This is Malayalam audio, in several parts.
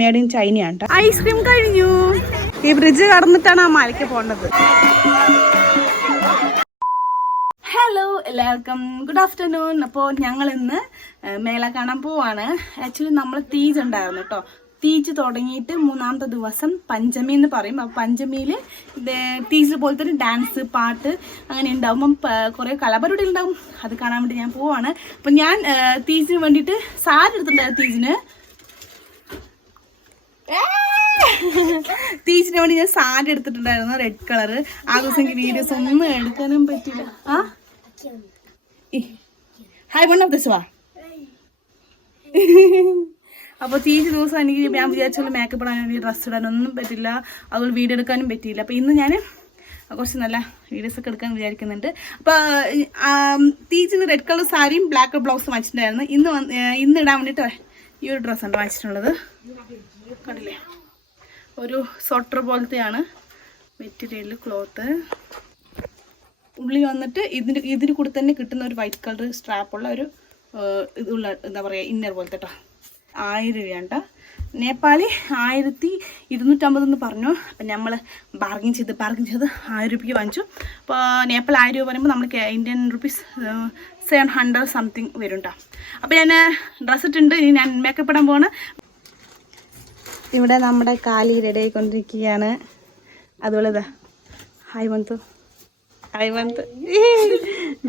മേഡ് ഇൻ ചൈനയാണ്. ഐസ്ക്രീം കഴിഞ്ഞു. ഈ ബ്രിഡ്ജ് കടന്നിട്ടാണ് ആ മലയ്ക്ക് പോകേണ്ടത്. ഹലോ എല്ലാവർക്കും ഗുഡ് ആഫ്റ്റർനൂൺ. അപ്പോൾ ഞങ്ങൾ ഇന്ന് മേള കാണാൻ പോവാണ്. ആക്ച്വലി നമ്മൾ തീജ് ഉണ്ടായിരുന്നു കേട്ടോ. തീജ് തുടങ്ങിയിട്ട് 3ാമത്തെ ദിവസം പഞ്ചമി എന്ന് പറയും. അപ്പോൾ പഞ്ചമിയിൽ തീജ് പോലെ തന്നെ ഡാൻസ് പാട്ട് അങ്ങനെ ഉണ്ടാവും. കുറേ കലാപരിപാടികൾ ഉണ്ടാവും. അത് കാണാൻ വേണ്ടി ഞാൻ പോവാണ്. അപ്പം ഞാൻ തീജിന് വേണ്ടിയിട്ട് സാരി എടുത്തിട്ടുണ്ടായിരുന്നു. തീജിന് വേണ്ടി ഞാൻ സാരി എടുത്തിട്ടുണ്ടായിരുന്നു, റെഡ് കളറ്. ആ ദിവസം എനിക്ക് വീഡിയോസ് ഒന്നും എടുക്കാനും പറ്റില്ല. ഹായ് വൺ ഓഫ് ദിസ് വാ. അപ്പോൾ തീജ് ദിവസം എനിക്ക് ഞാൻ വിചാരിച്ചുള്ള മേക്കപ്പ് ഇടാൻ വേണ്ടി ഡ്രസ്സ് ഇടാനൊന്നും പറ്റില്ല, അതുകൊണ്ട് വീഡിയോ എടുക്കാനും പറ്റിയില്ല. അപ്പോൾ ഇന്ന് ഞാൻ കുറച്ച് നല്ല വീഡിയോസൊക്കെ എടുക്കാൻ വിചാരിക്കുന്നുണ്ട്. അപ്പോൾ തീജിന് റെഡ് കളർ സാരിയും ബ്ലാക്ക് ബ്ലൗസും വാങ്ങിച്ചിട്ടുണ്ടായിരുന്നു. ഇന്ന് ഇടാൻ വേണ്ടിയിട്ട് ഈ ഒരു ഡ്രസ്സാണ് വാങ്ങിച്ചിട്ടുള്ളത്. കണ്ടില്ലേ, ഒരു സ്വട്ടർ പോലത്തെയാണ് മെറ്റീരിയൽ, ക്ലോത്ത്. ഉള്ളിൽ വന്നിട്ട് ഇതിന് കൂടെ തന്നെ കിട്ടുന്ന ഒരു വൈറ്റ് കളർ സ്ട്രാപ്പുള്ള ഒരു ഇതുള്ള എന്താ പറയുക ഇന്നർ പോലത്തെ കേട്ടോ. 1000 രൂപയാണ്. നേപ്പാളി 1250 എന്ന് പറഞ്ഞു. അപ്പം നമ്മൾ ബാർഗിൻ ചെയ്ത് 1000 രൂപയ്ക്ക് വാങ്ങിച്ചു. അപ്പോൾ നേപ്പാൾ 1000 രൂപ പറയുമ്പോൾ നമുക്ക് ഇന്ത്യൻ റുപ്പീസ് 700 സംതിങ് വരും കേട്ടോ. അപ്പോൾ ഞാൻ ഡ്രസ്സ് ഇട്ടുണ്ട്. ഇനി ഞാൻ മേക്കപ്പ് ഇടാൻ പോവാണ്. ഇവിടെ നമ്മുടെ കാലി റെഡി ആയിക്കൊണ്ടിരിക്കുകയാണ്. അതുപോലെ ഇതാ ഹായ് മന്ത്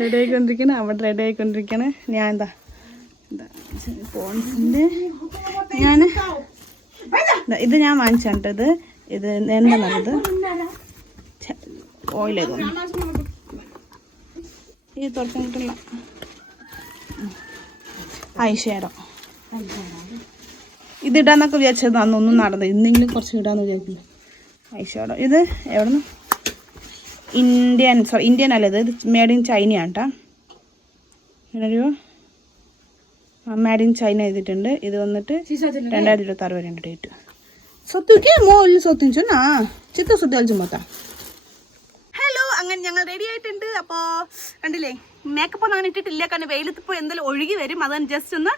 റെഡി ആയിക്കൊണ്ടിരിക്കണം. അവിടെ റെഡി ആയിക്കൊണ്ടിരിക്കുകയാണ്. ഞാൻ എന്താ പോൺസിൻ്റെ ഇത് ഞാൻ വാങ്ങിച്ചിട്ടത്. ഇത് എന്താണത്, ഓയിലായിരുന്നു. ഇത് തുറന്നിട്ടുള്ള ഐഷാഡോ ഇതിടാന്നൊക്കെ വിചാരിച്ചത് അന്നൊന്നും നടന്നത്. ഇന്നെങ്കിലും കുറച്ച് ഇടാന്ന് വിചാരിക്കില്ല. ഐഷാഡോ ഇത് എവിടുന്ന്, ഇന്ത്യൻ അല്ല, ഇത് മേഡ് ഇൻ ചൈനയാണ് കേട്ടോ. രൂപ മേഡ് ഇൻ ചൈന ചെയ്തിട്ടുണ്ട്. ഇത് വന്നിട്ട് 2026 വരെയുണ്ട് ഡേറ്റ്. ഹലോ, അങ്ങനെ ഞങ്ങൾ റെഡി ആയിട്ടുണ്ട്. അപ്പോൾ കണ്ടില്ലേ, മേക്കപ്പ് ഒന്നും അങ്ങനെ ഇട്ടിട്ടില്ല, കാരണം വെയിലത്ത് ഇപ്പോൾ എന്തായാലും ഒഴുകി വരും. അതാണ് ജസ്റ്റ് ഒന്ന്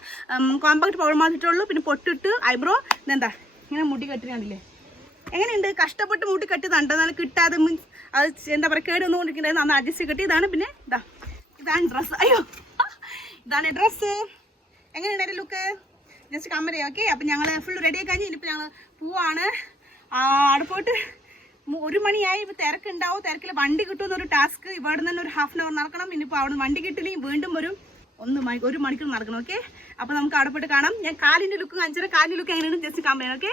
കോമ്പാക്ട് പൗഡർ മാത്രിട്ടുള്ളൂ. പിന്നെ പൊട്ടിട്ട് ഐബ്രോ ഇതെന്താ ഇങ്ങനെ മുടി കെട്ടി. കണ്ടില്ലേ എങ്ങനെയുണ്ട്, കഷ്ടപ്പെട്ട് മുടി കെട്ടിയതാണ്. എന്നാൽ കിട്ടാതെ മീൻസ് അത് എന്താ പറയുക കേടൊന്നും കൊണ്ടിരിക്കണ്ടായിരുന്നു. അന്ന് അഡ്ജസ്റ്റ് കെട്ടി. ഇതാണ് പിന്നെ ഇതാണ് ഡ്രസ്സ്. അയ്യോ, ഇതാണ് ഡ്രസ്സ്. എങ്ങനെയുണ്ടായിരുന്നു ലുക്ക്? ജസ്റ്റ് കമന്റ് ചെയ്യാം. ഓക്കെ, അപ്പം ഞങ്ങൾ ഫുൾ റെഡി ആയി കഴിഞ്ഞ് ഇനിയിപ്പോൾ ഞങ്ങൾ പോവാണ്. അവിടെ പോയിട്ട് 1 മണിയായി. ഇപ്പോൾ തിരക്കുണ്ടാവും. തിരക്കിൽ വണ്ടി കിട്ടുമെന്നൊരു ടാസ്ക്. ഇവിടെ നിന്ന് ഒരു ഹാഫ് ആൻ അവർ നടക്കണം. ഇനിയിപ്പോൾ അവിടെ വണ്ടി കിട്ടില്ലെങ്കിൽ വീണ്ടും ഒരു 1 മണിക്കൂർ നടക്കണം. ഓക്കെ, അപ്പോൾ നമുക്ക് അവിടെ പോയിട്ട് കാണാം. ഞാൻ കാലിൻ്റെ ലുക്ക് കാണിച്ചാൽ കാലിൻ്റെ ലുക്ക് എങ്ങനെയാണ് ജസ്റ്റ് കമന്റ് ചെയ്യാം. ഓക്കെ,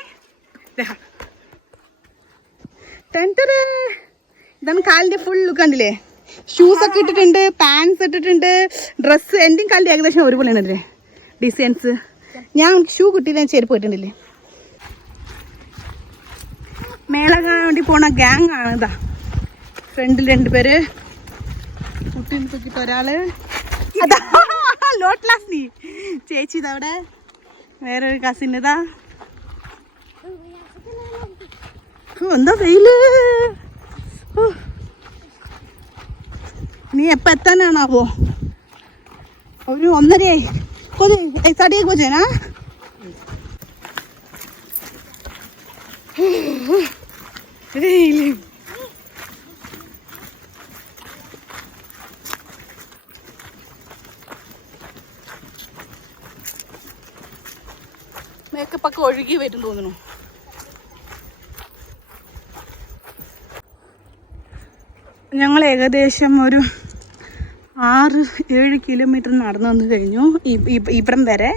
ഇതാണ് കാലിൻ്റെ ഫുൾ ലുക്ക്. കണ്ടില്ലേ, ഷൂസൊക്കെ ഇട്ടിട്ടുണ്ട്, പാൻസ് ഇട്ടിട്ടുണ്ട്, ഡ്രസ്സ്. എൻ്റെയും കാലിൻ്റെ ഏകദേശം ഒരുപോലെ ഉണ്ടല്ലേ ഡിസൈൻസ്. ഞാൻ ഷൂ കിട്ടിയില്ല, ചെരുപ്പ് കിട്ടുന്നില്ലേ. മേള കാണാൻ വേണ്ടി പോണ ഗ്യാങ് ആണ്. ഇതാ ഫ്രണ്ടിൽ 2 പേര്, കുട്ടീനെ തൂക്കിട്ട് ഒരാള്, അതാ ലോട്ട് ക്ലാസ് നീ ചേച്ചി. ഇതവിടെ വേറൊരു കസിൻ. ഇതാ എന്താ വെയില്. നീ എപ്പോൾ എത്താനാണാവോ? ഒരു 1:30 साढ़े 1 बजे ना. മേക്കപ്പ് ഒക്കെ ഒഴുകി വരും തോന്നുന്നു. ഞങ്ങൾ ഏകദേശം ഒരു 6-7 കിലോമീറ്റർ നടന്നു വന്നു കഴിഞ്ഞു ഇവിടം വരെ.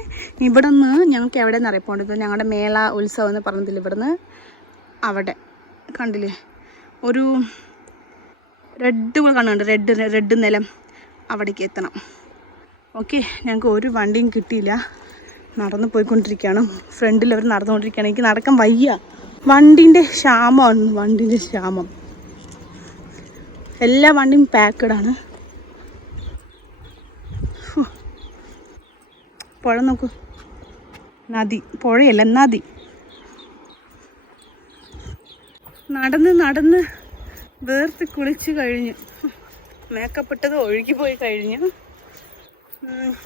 ഇവിടെ നിന്ന് ഞങ്ങൾക്ക് എവിടെ നിന്ന് അറിയപ്പോണ്ടത്, ഞങ്ങളുടെ മേള ഉത്സവം എന്ന് പറഞ്ഞതിൽ ഇവിടുന്ന് അവിടെ കണ്ടില്ലേ ഒരു റെഡ് കാണുന്നുണ്ട്, റെഡ് നിലം. അവിടേക്ക് എത്തണം. ഓക്കെ, ഞങ്ങൾക്ക് ഒരു വണ്ടിയും കിട്ടിയില്ല. നടന്നു പോയിക്കൊണ്ടിരിക്കുകയാണ്. ഫ്രണ്ടിൽ അവർ നടന്നുകൊണ്ടിരിക്കുകയാണ്. എനിക്ക് നടക്കാൻ വയ്യ. വണ്ടിൻ്റെ ക്ഷാമം. എല്ലാ വണ്ടിയും പാക്കഡാണ്. പുഴ നോക്കൂ, നദി, പുഴയല്ല നദി. നടന്ന് വേർത്ത് കുളിച്ച് കഴിഞ്ഞു. മേക്കപ്പ് ഇട്ടത് ഒഴുകി പോയി കഴിഞ്ഞു.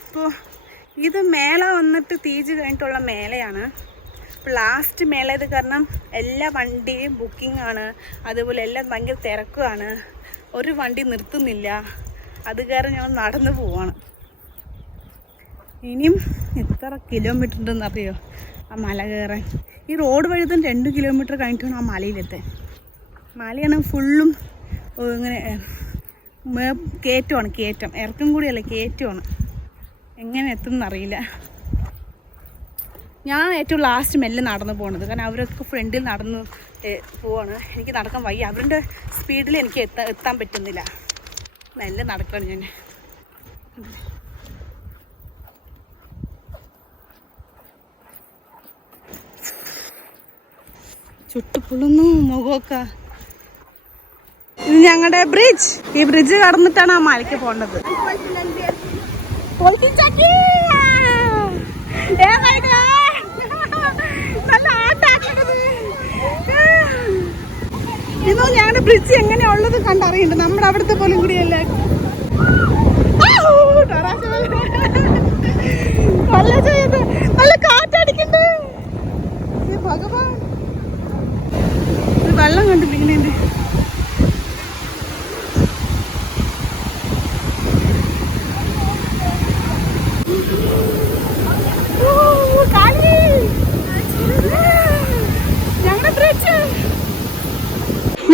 ഇപ്പോൾ ഇത് മേള വന്നിട്ട് തീജ് കഴിഞ്ഞിട്ടുള്ള മേളയാണ്. ലാസ്റ്റ് മേളയത് കാരണം എല്ലാ വണ്ടിയും ബുക്കിംഗ് ആണ്. അതുപോലെ എല്ലാം ഭയങ്കര തിരക്കുമാണ്. ഒരു വണ്ടി നിർത്തുന്നില്ല. അത് കാരണം ഞങ്ങൾ നടന്നു പോവാണ്. ഇനിയും എത്ര കിലോമീറ്റർ ഉണ്ടെന്ന് അറിയോ ആ മല കയറാൻ? ഈ റോഡ് വഴി തന്നെ 2 കിലോമീറ്റർ കഴിഞ്ഞിട്ടാണ് ആ മലയിലെത്താൻ. മലയാണ് ഫുള്ളും ഇങ്ങനെ കയറ്റമാണ്. കയറ്റം ഇറക്കം കൂടിയല്ല, കയറ്റമാണ്. എങ്ങനെ എത്തുമെന്നറിയില്ല. ഞാൻ ഏറ്റവും ലാസ്റ്റ് മെല്ലെ നടന്നു പോകുന്നത്. കാരണം അവരൊക്കെ ഫ്രണ്ടിൽ നടന്ന് പോവാണ്. എനിക്ക് നടക്കാൻ വയ്യ. അവരുടെ സ്പീഡിൽ എനിക്ക് എത്താൻ പറ്റുന്നില്ല. മെല്ലെ നടക്കുകയാണ് ഞാൻ. ചുട്ടുപൊള്ളുന്നു മുഖമൊക്കെ. ഇത് ഞങ്ങളുടെ ബ്രിഡ്ജ്. ഈ ബ്രിഡ്ജ് കടന്നിട്ടാണ് ആ മലയ്ക്ക് പോകേണ്ടത്. ഇന്നോ ഞങ്ങളുടെ ബ്രിഡ്ജ് എങ്ങനെയാ ഉള്ളത് കണ്ടറിയുന്നുണ്ട്. നമ്മുടെ അവിടുത്തെ പോലും കൂടിയല്ലേ. നല്ല കാറ്റടിക്കണ്ട്. ഭഗവാൻ, വെള്ളം കണ്ടിരിക്കുന്നുണ്ട്.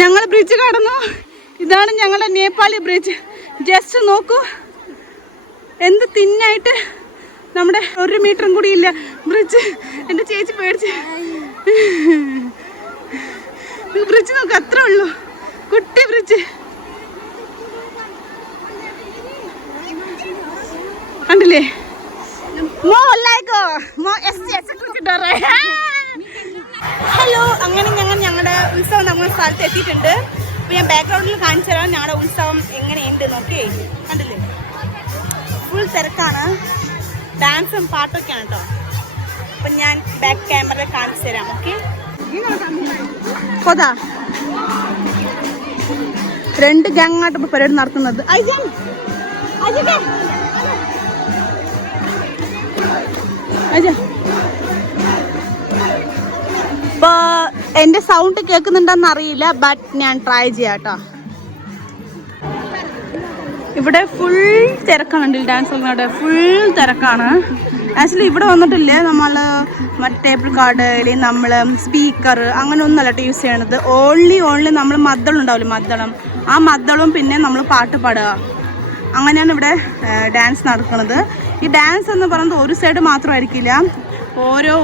ഞങ്ങൾ ബ്രിഡ്ജ് കടന്നു. ഇതാണ് ഞങ്ങളുടെ നേപ്പാളി ബ്രിഡ്ജ്. ജസ്റ്റ് നോക്കൂ, എന്ത് തിന്നായിട്ട്. നമ്മുടെ 1 മീറ്ററും കൂടി ഇല്ല ബ്രിഡ്ജ്. എൻ്റെ ചേച്ചി പേടിച്ച്. ബ്രിഡ്ജ് നോക്ക്, അത്രേ ഉള്ളൂ. കുട്ടി ബ്രിഡ്ജ് കണ്ടില്ലേ? ഹലോ, അങ്ങനെ ഞങ്ങളുടെ ഉത്സവം നമ്മുടെ സ്ഥലത്ത് എത്തിയിട്ടുണ്ട്. അപ്പൊ ഞാൻ ബാക്ക്ഗ്രൗണ്ടിൽ കാണിച്ചു തരാം ഞങ്ങളുടെ ഉത്സവം എങ്ങനെയുണ്ട് നോക്കേ. കണ്ടില്ലേ, ഫുൾ തിരക്കാണ്. ഡാൻസും പാട്ടൊക്കെയാണ് കേട്ടോ. അപ്പൊ ഞാൻ ബാക്ക് ക്യാമറയിൽ കാണിച്ചു തരാം. ഓക്കെ, 2 ഗ്യാങ്ങായിട്ട് ഇപ്പൊ പരിപാടി നടത്തുന്നത്. ഇപ്പൊ എന്റെ സൗണ്ട് കേൾക്കുന്നുണ്ടെന്ന് അറിയില്ല, ബട്ട് ഞാൻ ട്രൈ ചെയ്യാം കേട്ടോ. ഇവിടെ ഫുൾ തിരക്കാണ്. ഡാൻസ് കളിക്കുന്നവിടെ ഫുൾ തിരക്കാണ്. ആക്ച്വലി ഇവിടെ വന്നിട്ടില്ലേ നമ്മൾ മറ്റേ ടേബിൾ കാർഡ് അല്ലെങ്കിൽ നമ്മൾ സ്പീക്കർ അങ്ങനെ ഒന്നല്ല യൂസ് ചെയ്യണത്. ഓൺലി നമ്മൾ മദ്ദളം ഉണ്ടാവില്ലേ, മദ്ദളം. ആ മദ്ദളവും പിന്നെ നമ്മൾ പാട്ട് പാടുക, അങ്ങനെയാണ് ഇവിടെ ഡാൻസ് നടക്കുന്നത്. ഈ ഡാൻസ് എന്ന് പറയുന്നത് ഒരു സൈഡ് മാത്രമായിരിക്കില്ല, ഓരോ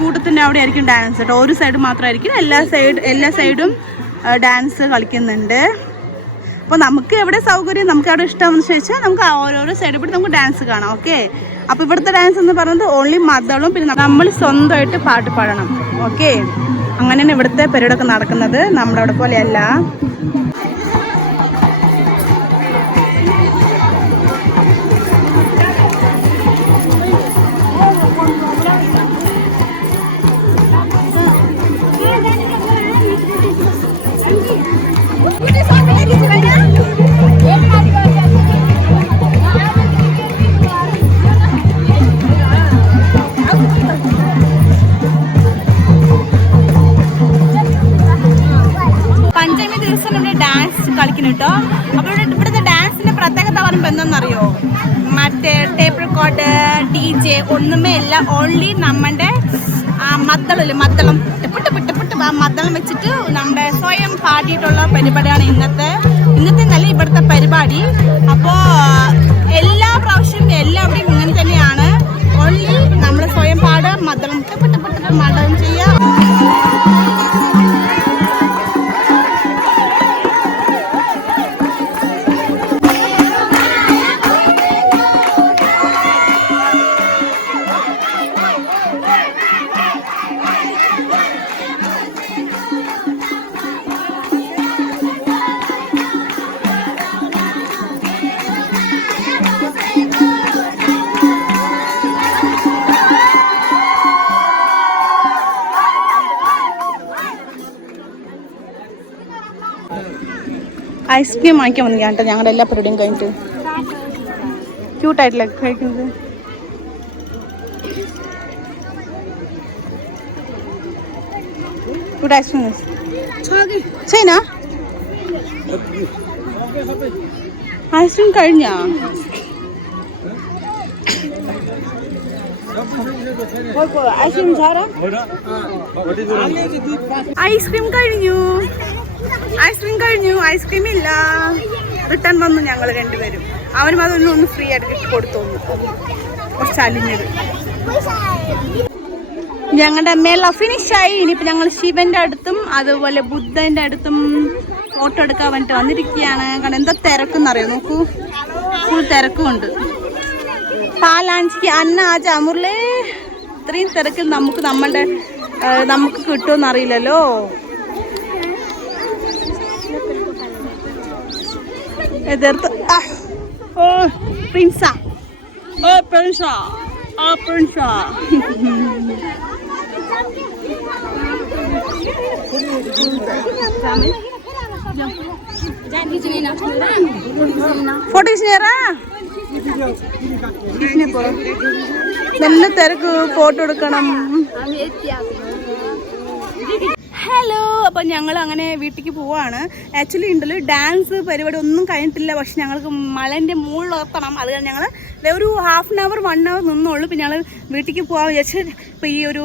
കൂട്ടത്തിൻ്റെ അവിടെ ആയിരിക്കും ഡാൻസ് കേട്ടോ. ഒരു സൈഡ് മാത്രമായിരിക്കും, എല്ലാ സൈഡും ഡാൻസ് കളിക്കുന്നുണ്ട്. അപ്പോൾ നമുക്ക് എവിടെ സൗകര്യം, നമുക്ക് അവിടെ ഇഷ്ടമെന്ന് ചോദിച്ചാൽ നമുക്ക് ഓരോരോ സൈഡിൽ കൂടി നമുക്ക് ഡാൻസ് കാണാം. ഓക്കെ, അപ്പോൾ ഇവിടുത്തെ ഡാൻസ് എന്ന് പറയുന്നത് ഓൺലി മദ്ദളവും പിന്നെ നമ്മൾ സ്വന്തമായിട്ട് പാട്ട് പാടണം. ഓക്കെ, അങ്ങനെയാണ് ഇവിടുത്തെ പരിപാടിയൊക്കെ നടക്കുന്നത്. നമ്മുടെ അവിടെ പോലെയല്ല. പഞ്ചമി ദിവസം ഇവിടെ ഡാൻസ് കളിക്കുന്നു കേട്ടോ. അപ്പോൾ ഇവിടുത്തെ ഡാൻസിന്റെ പ്രത്യേകത പറയുമ്പോൾ എന്താണെന്നറിയോ? മറ്റേ ടേബിൾ കോട്ട് DJ ഒന്നുമേ ഇല്ല. ഓൺലി നമ്മുടെ മദ്ദളം ആ മദ്ദളം വെച്ചിട്ട് നമ്മുടെ സ്വയം പാടിയിട്ടുള്ള പരിപാടിയാണ് ഇന്നത്തെ നല്ല ഇവിടുത്തെ പരിപാടി. അപ്പോൾ എല്ലാ പ്രാവശ്യവും എല്ലാവരുടെയും ഇങ്ങനെ തന്നെയാണ്. ഓൺലി നമ്മൾ സ്വയം പാടുക, മദ്ദളം മദ്ദളം ചെയ്യുക. ഐസ്ക്രീം വാങ്ങിക്കാൻ വന്നു കേട്ടോ. ഞങ്ങളുടെ എല്ലാ പരിപാടിയും കഴിഞ്ഞിട്ട് ക്യൂട്ടായിട്ടില്ല കഴിക്കുന്നത്. Good ice cream. China? Ice cream കഴിഞ്ഞാ? ഐസ്ക്രീം കഴിഞ്ഞു. ഐസ്ക്രീം ഇല്ല. റിട്ടേൺ വന്നു ഞങ്ങൾ രണ്ടുപേരും. അവനും അതൊന്നും ഒന്ന് ഫ്രീ ആയിട്ട് കൊടുത്തു. കുറച്ച് അലിഞ്ഞത് ഞങ്ങളുടെ മേള ഫിനിഷായി. ഇനിയിപ്പോൾ ഞങ്ങൾ ശിവന്റെ അടുത്തും അതുപോലെ ബുദ്ധന്റെ അടുത്തും ഫോട്ടോ എടുക്കാൻ വേണ്ടിട്ട് വന്നിരിക്കുകയാണ്. കാരണം എന്താ തിരക്കെന്നറിയോ, നോക്കൂ, ഫുൾ തിരക്കുമുണ്ട്. പാലാഞ്ചിക്ക് അന്ന ആജ മുരളേ, ഇത്രയും തിരക്കിൽ നമുക്ക് കിട്ടുമെന്ന് അറിയില്ലല്ലോ. എതിർത്ത് പ്രിൻസാ പ്രിൻസാ പ്രിൻസാ ഫോട്ടോ നല്ല തിരക്ക്, ഫോട്ടോ എടുക്കണം. ഹലോ, അപ്പം ഞങ്ങൾ അങ്ങനെ വീട്ടിലേക്ക് പോവാണ്. ആക്ച്വലി ഉണ്ടല്ലോ ഡാൻസ് പരിപാടി ഒന്നും കഴിഞ്ഞിട്ടില്ല. പക്ഷെ ഞങ്ങൾക്ക് മലേൻ്റെ മുകളിലെത്തണം. അത് കാരണം ഞങ്ങൾ ഒരു 1/2 hour 1 hour നിന്നുള്ളൂ. പിന്നെ ഞങ്ങൾ വീട്ടിലേക്ക് പോകാൻ വിചാരിച്ച് ഇപ്പോൾ ഈ ഒരു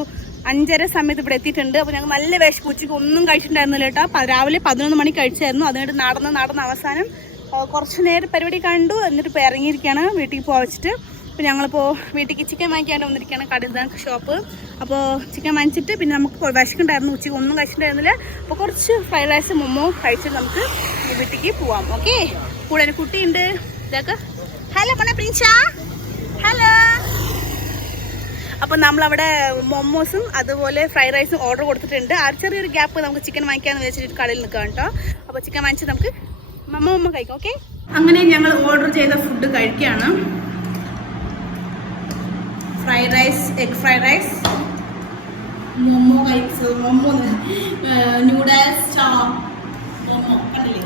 5:30 സമയത്ത് ഇവിടെ എത്തിയിട്ടുണ്ട്. അപ്പോൾ ഞങ്ങൾ നല്ല വിശപ്പ്, ഉച്ചയ്ക്ക് ഒന്നും കഴിച്ചിട്ടുണ്ടായിരുന്നില്ല കേട്ടോ. രാവിലെ 11 മണിക്ക് കഴിച്ചായിരുന്നു. അതുകൊണ്ട് നടന്ന് അവസാനം കുറച്ച് നേരം പരിപാടി കണ്ടു. എന്നിട്ട് ഇപ്പോൾ ഇറങ്ങിയിരിക്കുകയാണ് വീട്ടിൽ പോകാൻ വെച്ചിട്ട്. അപ്പോൾ ഞങ്ങളിപ്പോൾ വീട്ടിലേക്ക് ചിക്കൻ വാങ്ങിക്കാണ്ട് വന്നിരിക്കുകയാണ്, കടയിൽ ഷോപ്പ്. അപ്പോൾ ചിക്കൻ വാങ്ങിച്ചിട്ട് പിന്നെ നമുക്ക് വിശക്കുണ്ടായിരുന്നു, ഉച്ചയ്ക്ക് ഒന്നും കഴിച്ചിട്ടുണ്ടായിരുന്നില്ല. അപ്പോൾ കുറച്ച് ഫ്രൈഡ് റൈസ് മൊമോ കഴിച്ചിട്ട് നമുക്ക് വീട്ടിലേക്ക് പോവാം. ഓക്കെ, കൂടെ ഒരു കുട്ടിയുണ്ട്. ഇതൊക്കെ ഹലോ പണ പ്രിൻഷ, ഹലോ. അപ്പോൾ നമ്മളവിടെ മൊമോസും അതുപോലെ ഫ്രൈഡ് റൈസും ഓർഡർ കൊടുത്തിട്ടുണ്ട്. ആ ചെറിയൊരു ഗ്യാപ്പ് നമുക്ക് ചിക്കൻ വാങ്ങിക്കാമെന്ന് വെച്ചിട്ട് കടയിൽ നിൽക്കാം കേട്ടോ. അപ്പോൾ ചിക്കൻ വാങ്ങിച്ച് നമുക്ക് മൊമോ കഴിക്കാം. ഓക്കെ, അങ്ങനെ ഞങ്ങൾ ഓർഡർ ചെയ്ത ഫുഡ് കഴിക്കുകയാണ്. Fried rice, egg fried rice, momo കഴിച്ചു, നൂഡിൽസ്, മൊമോ കണ്ടില്ലേ.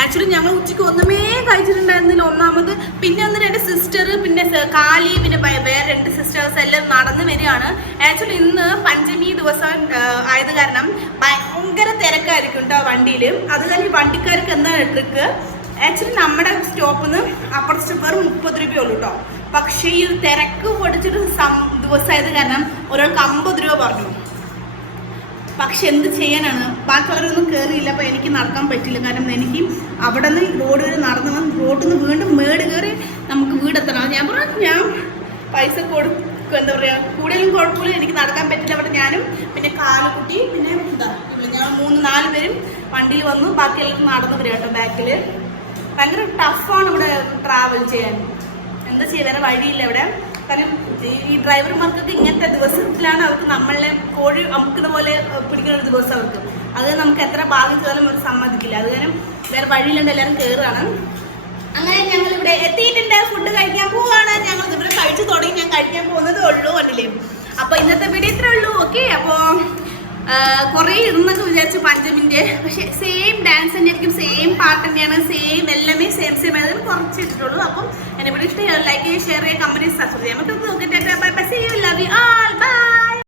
ആക്ച്വലി ഞങ്ങൾ ഉച്ചയ്ക്ക് ഒന്നുമേ കഴിച്ചിട്ടുണ്ടായിരുന്നില്ല. ഒന്നാമത് പിന്നെ എൻ്റെ സിസ്റ്റർ, പിന്നെ കാലി, പിന്നെ വേറെ 2 സിസ്റ്റേഴ്സ് എല്ലാം നടന്ന് വരികയാണ്. ആക്ച്വലി ഇന്ന് പഞ്ചമി ദിവസം ആയത് കാരണം ഭയങ്കര തിരക്കായിരിക്കും കേട്ടോ വണ്ടിയിൽ. അത് തന്നെ വണ്ടിക്കാർക്ക് എന്താണ് ട്രിക്ക്, ആക്ച്വലി നമ്മുടെ സ്റ്റോപ്പിൽ നിന്ന് അപ്പുറത്തെ വെറും 30 രൂപയുള്ളൂ കേട്ടോ. പക്ഷേ ഈ തിരക്ക് പൊടിച്ചിട്ട് ദിവസമായത് കാരണം ഒരാൾക്ക് 50 രൂപ പറഞ്ഞു. പക്ഷെ എന്ത് ചെയ്യാനാണ്, ബാക്കിയുള്ളവരൊന്നും കയറിയില്ല. അപ്പോൾ എനിക്ക് നടക്കാൻ പറ്റില്ല. കാരണം എനിക്ക് അവിടെ നിന്ന് റോഡ് വരെ നടന്നു വന്ന് റോഡിൽ നിന്ന് വീണ്ടും മേട് കയറി നമുക്ക് വീടെത്തണം. ഞാൻ പറഞ്ഞു ഞാൻ പൈസ കൊടുക്കും, എന്താ പറയുക, കൂടുതലും കുഴപ്പമില്ല, എനിക്ക് നടക്കാൻ പറ്റില്ല. അവിടെ ഞാനും പിന്നെ കാലുകുട്ടി പിന്നെ ഞങ്ങൾ 3-4 പേരും വണ്ടിയിൽ വന്നു. ബാക്കി എല്ലാവരും നടന്നു വരിക കേട്ടോ. ബാക്കിൽ ഭയങ്കര ടഫാണ് ഇവിടെ ട്രാവൽ ചെയ്യാൻ. എന്താ ചെയ്യുക, വേറെ വഴിയില്ല ഇവിടെ. കാരണം ഈ ഡ്രൈവർമാർക്കൊക്കെ ഇങ്ങനത്തെ ദിവസത്തിലാണ് അവർക്ക് നമ്മളെ കോഴി അമുക്കുന്ന പോലെ പിടിക്കുന്ന ഒരു ദിവസം അവർക്ക്. അത് നമുക്ക് എത്ര ഭാഗ്യം ചെയ്താലും അവർ സമ്മതിക്കില്ല. അത് കാരണം വേറെ വഴിയിലുണ്ട്, എല്ലാവരും കയറുകയാണ്. അങ്ങനെ ഞങ്ങൾ ഇവിടെ എത്തിയിട്ടുണ്ട്, ഫുഡ് കഴിക്കാൻ പോവാണ്. ഞങ്ങൾ ഇവിടെ കഴിച്ചു തുടങ്ങി, ഞാൻ കഴിക്കാൻ പോകുന്നതേ ഉള്ളൂ കണ്ടില്ലേ. അപ്പോൾ ഇന്നത്തെ വീഡിയോ ഇത്രേ ഉള്ളൂ. ഓക്കെ, അപ്പോൾ കുറേ ഇരുന്നൊക്കെ വിചാരിച്ചു പഞ്ചമിൻ്റെ, പക്ഷെ സെയിം ഡാൻസ് തന്നെയായിരിക്കും, സെയിം പാട്ട് തന്നെയാണ്, സെയിം എല്ലാമേ സെയിം ആയതും കുറച്ച് ഇട്ടിട്ടുള്ളൂ. അപ്പം എന്നെ ഇവിടെ ഇഷ്ടം ലൈക്ക് ചെയ്യുക, ഷെയർ ചെയ്യുക, കമൻറ്റ്, സബ്സ്ക്രൈബ് ചെയ്യാം. നമുക്ക് നോക്കിയിട്ട് bye bye, see you, love U.